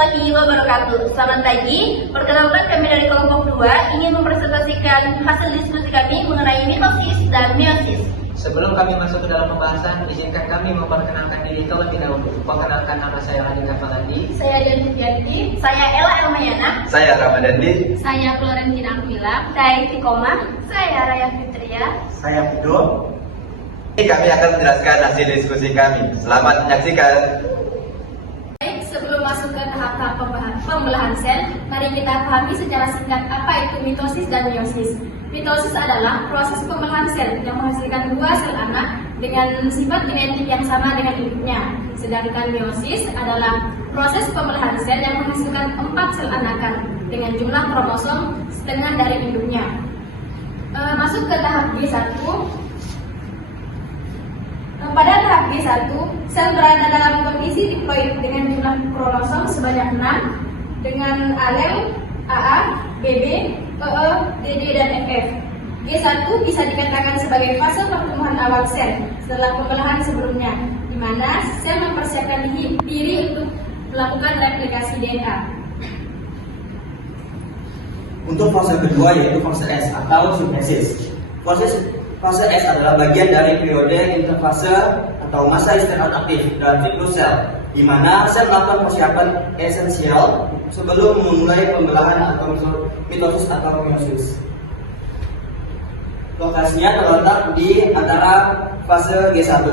warahmatullahi wabarakatuh. Selamat pagi. Perkenalkan kami dari kelompok 2 ingin mempresentasikan hasil diskusi kami mengenai mitosis dan meiosis. Sebelum kami masuk ke dalam pembahasan, izinkan kami memperkenalkan diri terlebih dahulu. Perkenalkan, nama saya Radika Pangandi. Saya Dian Fitriati. Saya Ella Elmayana. Saya Ramadandi. Saya Florentina Aquila. Saya Tikoma. Saya Raya Fitria. Saya Fido. Ini kami akan menjelaskan hasil diskusi kami. Selamat menyaksikan. Baik, sebelum masuk ke tahap pembelahan sel, mari kita pahami secara singkat apa itu mitosis dan meiosis. Mitosis adalah proses pembelahan sel yang menghasilkan dua sel anak dengan sifat genetik yang sama dengan induknya. Sedangkan meiosis adalah proses pembelahan sel yang menghasilkan 4 sel anakan dengan jumlah kromosom setengah dari induknya. Masuk ke tahap G1. Pada tahap G1, sel berada dalam kondisi diploid dengan jumlah kromosom sebanyak 6 dengan alel AA, BB, EE, DD, dan FF. G1 bisa dikatakan sebagai fase pertumbuhan awal sel setelah pembelahan sebelumnya, di mana sel mempersiapkan diri untuk melakukan replikasi DNA. Untuk fase kedua yaitu fase S atau sinesis. Fase S adalah bagian dari periode interfase atau masa istirahat aktif dalam siklus sel, di mana sel melakukan persiapan esensial sebelum memulai pembelahan atau mitosis atau meiosis. Lokasinya terletak di antara fase G1.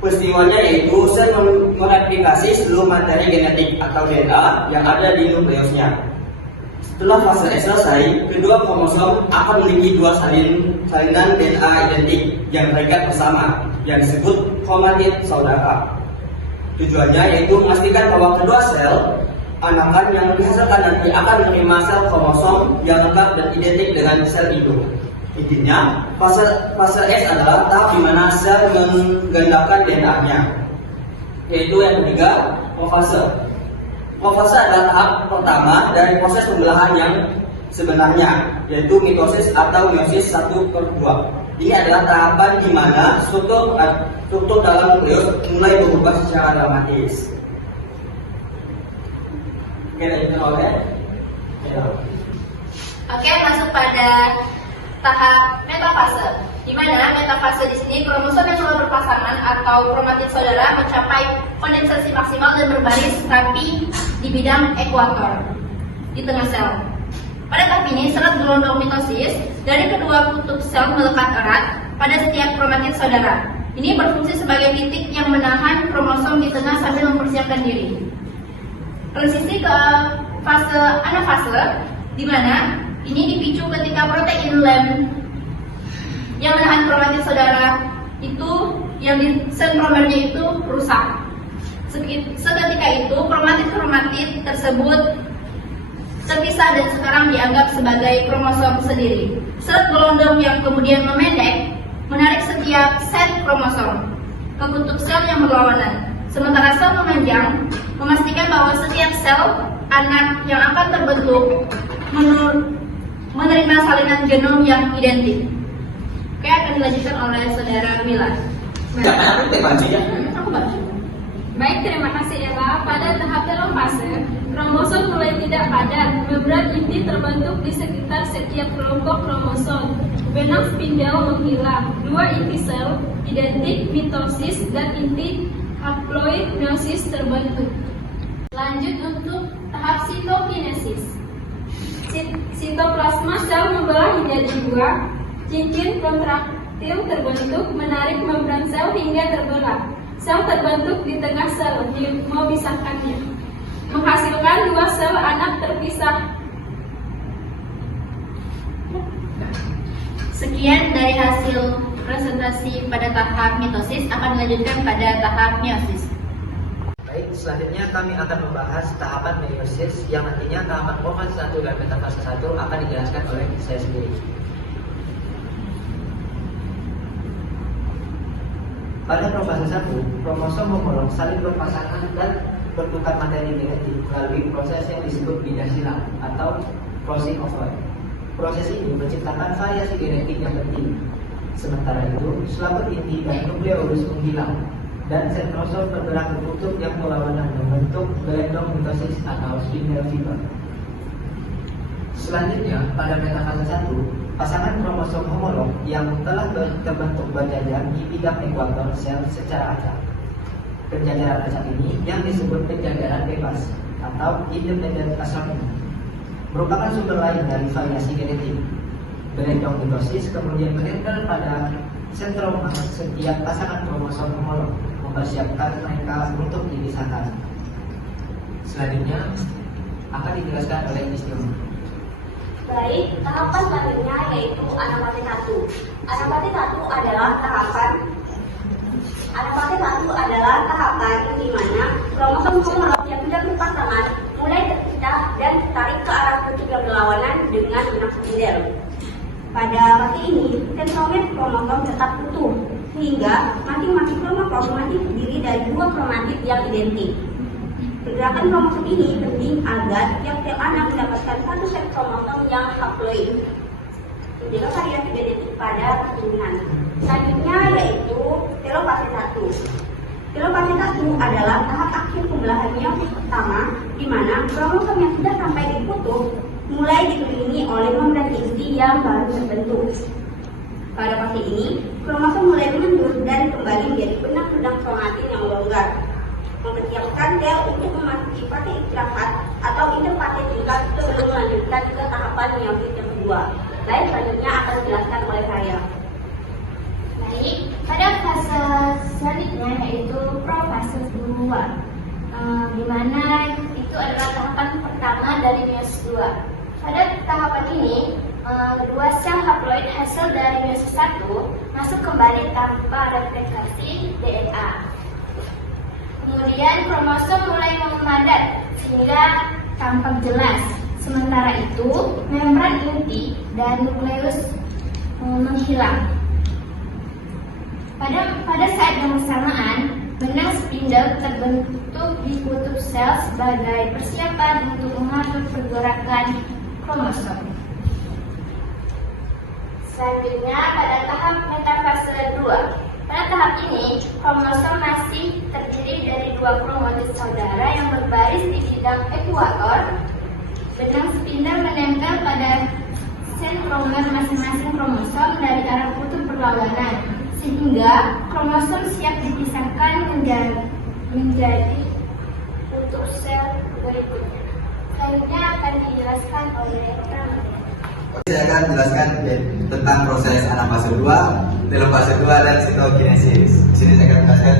Peristiwanya yaitu sel mereplikasi seluruh materi genetik atau DNA yang ada di nukleusnya. Setelah fase S selesai, kedua kromosom akan memiliki dua salinan DNA identik yang terikat bersama, yang disebut kromatid saudara. Tujuannya yaitu memastikan bahwa kedua sel anakan yang dihasilkan nanti akan menerima sel kromosom yang lengkap dan identik dengan sel induk. Intinya, fase S adalah tahap di mana sel menggandakan DNA-nya, yaitu yang ketiga, profase. Profase adalah tahap pertama dari proses pembelahan yang sebenarnya, yaitu mitosis atau meiosis 1/2. Ini adalah tahapan di mana struktur dalam nukleus mulai berubah secara dramatis. Oke, masuk pada tahap metafase, di mana metafase di sini kromosom yang telah berpasangan atau kromatid saudara mencapai kondensasi maksimal dan berbaris rapi di bidang ekuator di tengah sel. Pada tahap ini, serat gelondong mitosis dari kedua kutub sel melekat erat pada setiap kromatid saudara. Ini berfungsi sebagai titik yang menahan kromosom di tengah sambil mempersiapkan diri. Transisi ke fase anafase, di mana ini dipicu ketika protein lem yang menahan kromatid saudara itu yang di sentromernya itu rusak. Seketika itu kromatid tersebut terpisah dan sekarang dianggap sebagai kromosom sendiri. Serat gelondong yang kemudian memendek menarik setiap set kromosom ke kutub sel yang berlawanan. Sementara sel memanjang memastikan bahwa setiap sel anak yang akan terbentuk menerima salinan genom yang identik. Oke, akan dilanjutkan oleh saudara Mila. Baik, terima kasih Ella. Pada tahap telofase, kromosom mulai tidak padat. Membran inti terbentuk di sekitar setiap kelompok kromosom. Benang spindel menghilang. Dua inti sel identik mitosis dan inti haploid meiosis terbentuk. Lanjut untuk tahap sitokinesis. Sitoplasma sel membelah menjadi dua. Cincin kontraktil terbentuk menarik membran sel hingga terbelah. Sel terbentuk di tengah sel memisahkannya, menghasilkan dua sel anak terpisah. Sekian dari hasil presentasi pada tahap mitosis, akan dilanjutkan pada tahap meiosis. Baik, selanjutnya kami akan membahas tahapan meiosis yang nantinya tahapan profase 1 dan metafase 1 akan dijelaskan oleh saya sendiri. Pada profase 1, kromosom homolog saling berpasangan dan bertukar materi genetik melalui proses yang disebut bida silang atau crossing over. Proses ini menciptakan variasi genetik yang penting. Sementara itu, selaput inti dan nukleolus menghilang. dan sentrosom bergerak ke kutub yang berlawanan membentuk gelendong mitosis atau spindle fiber. Selanjutnya, pada metafase 1, pasangan kromosom homolog yang telah terbentuk berjajar di bidang ekuator sel secara acak. Penjajaran acak ini yang disebut penjajaran bebas atau independent assortment merupakan sumber lain dari variasi genetik. Gelendong mitosis kemudian menempel pada sentroma setiap pasangan kromosom homolog, mempersiapkan mereka untuk dipisahkan. Selanjutnya akan dijelaskan oleh Istioma. Baik, tahapan selanjutnya yaitu anafase 1. Anafase 1 adalah tahapan di mana kromosom homolog yang sudah berpasangan mulai terpisah dan ditarik ke arah kutub yang berlawanan dengan benang spindel. Pada fase ini, sentromer kromosom tetap utuh, sehingga masing-masing kromosom masih terdiri dari 2 kromatid yang identik. Pergerakan kromosom ini penting agar setiap sel anak mendapatkan satu set kromosom yang haploid, menjaga variasi genetik pada keturunan. Selanjutnya yaitu telofase 1. Telofase 1 adalah tahap akhir pembelahan meiosis pertama, di mana kromosom yang sudah sampai di kutub mulai dikelilingi oleh membran inti yang baru terbentuk. Pada fase ini, kromosom mulai mengendur dan kembali menjadi benang-benang kromatin yang longgar, mempersiapkan sel untuk memasuki fase istirahat atau interfase singkat sebelum melanjutkan ke tahapan meiosis yang kedua. Baik, selanjutnya akan dijelaskan oleh saya. Baik, pada fase selanjutnya yaitu profase 2, di mana itu adalah tahapan pertama dari meiosis 2. Pada tahapan ini, dua sel haploid hasil dari meiosis 1 masuk kembali tanpa replikasi DNA. Kemudian kromosom mulai memadat sehingga tampak jelas. Sementara itu, membran inti dan nukleus menghilang. Pada saat yang bersamaan, benang spindel terbentuk di kutub sel sebagai persiapan untuk mengatur pergerakan kromosom. Selanjutnya pada tahap metafase 2. Pada tahap ini, kromosom masih terdiri dari 2 kromatid saudara yang berbaris di bidang ekuator. Benang spindel menempel pada sentromer masing-masing kromosom dari arah kutub berlawanan, sehingga kromosom siap dipisahkan menjadi untuk sel berikutnya. Selanjutnya akan dijelaskan oleh Ramadhan. Saya akan jelaskan tentang proses anafase 2, telofase 2, dan sitokinesis. Di sini saya akan jelaskan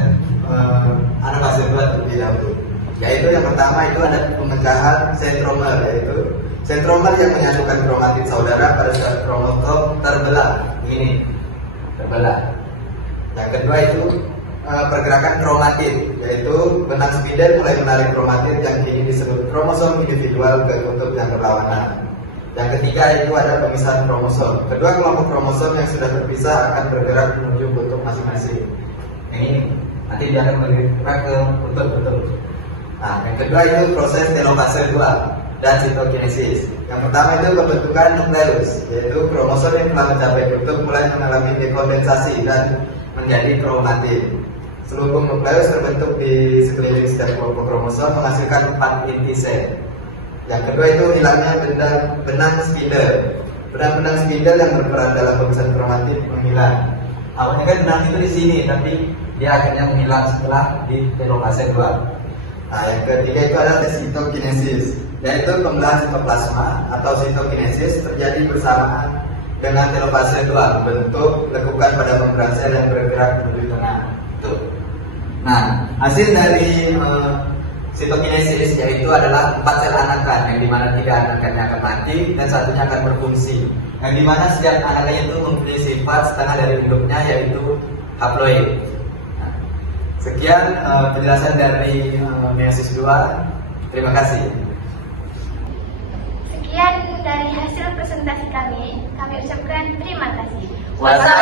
anafase 2 terlebih dahulu. Yaitu yang pertama itu ada pemecahan sentromer, yaitu sentromer yang menyatukan kromatid saudara pada saat kromosom terbelah. Ini terbelah. Yang kedua itu pergerakan kromatid, yaitu benang spindel mulai menarik kromatid yang kini disebut kromosom individual ke kutub yang berlawanan. Yang ketiga itu ada pemisahan kromosom. Kedua kelompok kromosom yang sudah terpisah akan bergerak menuju kutub masing-masing. Yang ini nanti dia akan bergerak ke kutub. Nah, yang kedua itu proses telofase 2 dan sitokinesis. Yang pertama itu pembentukan nukleus, yaitu kromosom yang telah mencapai kutub mulai mengalami dekondensasi dan menjadi kromatid. Seluruh nukleus terbentuk di sekeliling setiap kelompok kromosom menghasilkan 4 inti sel. Yang kedua itu hilangnya benang spindel. Benang-benang spindel yang berperan dalam pemisahan kromatid menghilang. Awalnya kan benang itu di sini, tapi dia akhirnya menghilang setelah di telofase 2. Nah, yang ketiga itu adalah sitokinesis, yaitu pembelahan sitoplasma atau sitokinesis terjadi bersamaan dengan telofase 2, bentuk lekukan pada membran sel yang bergerak menuju tengah. Tuh. Nah, hasil dari sitokinesis yaitu adalah 4 sel anakan, yang dimana 3 anakannya akan mati dan satunya akan berfungsi, yang dimana setiap anakannya itu mempunyai sifat setengah dari induknya yaitu haploid. Sekian penjelasan dari meiosis 2. Terima kasih. Sekian dari hasil presentasi kami ucapkan terima kasih. Wassalamualaikum.